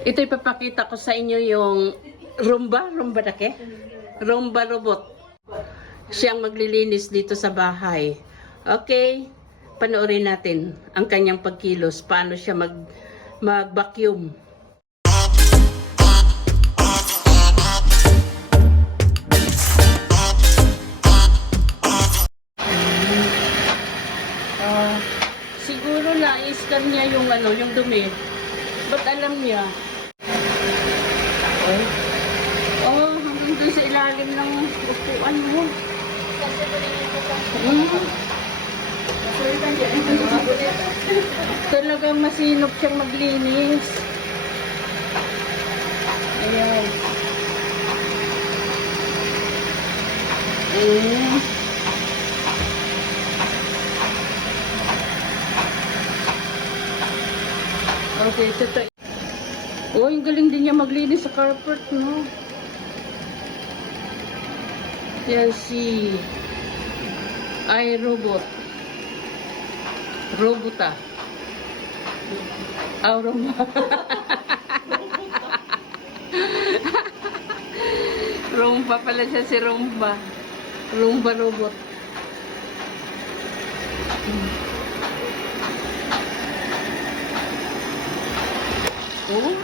Ito ipapakita ko sa inyo yung Roomba na ke? Roomba robot. Siyang maglilinis dito sa bahay. Okay, panoorin natin ang kanyang pagkilos. Paano siya mag-vacuum. Siguro na-scan niya yung yung dumi. Ba't alam niya? Oh, hanggang doon sa ilalim ng upuan mo. Talagang masinop siyang maglinis. Ayan. Okay, ito. Oh, yung galing din niya maglinis sa carpet, no? Yan si iRobot. Robota. Romba. Romba pala siya, si Romba. Romba robot. Oh,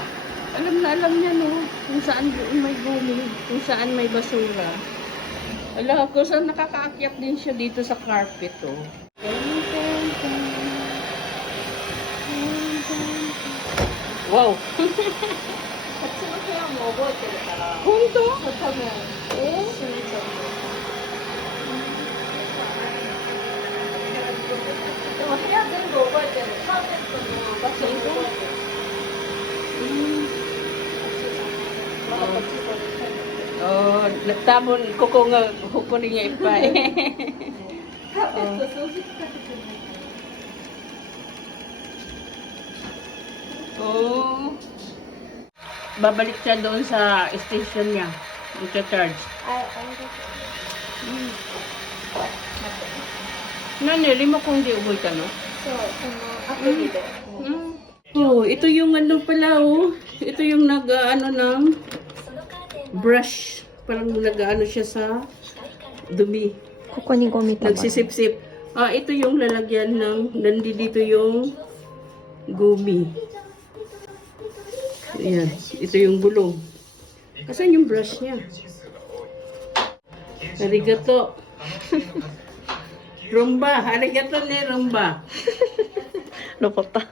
alam niya, no? Kung saan may gumi, kung saan may basura. Alam ko, saan nakakaakyat din siya dito sa carpet, oh. Wow! Honto? Oh, tamon kuko nga hukunin niya ipay. Oh. Babalik siya doon sa station niya. Ika-charge. Nani, lima kung di uboy ka, no? Oh, ito yung ano pala, oh. Ito yung ng brush. Parang nag-ano siya sa dumi. Kukunin ko mita. Nagsisip-sip. Ito yung lalagyan nandito yung gumi. Ayan. Ito yung gulong. Asan yung brush niya? Arigato. Rumba. Arigato ni Rumba. Lupot pa.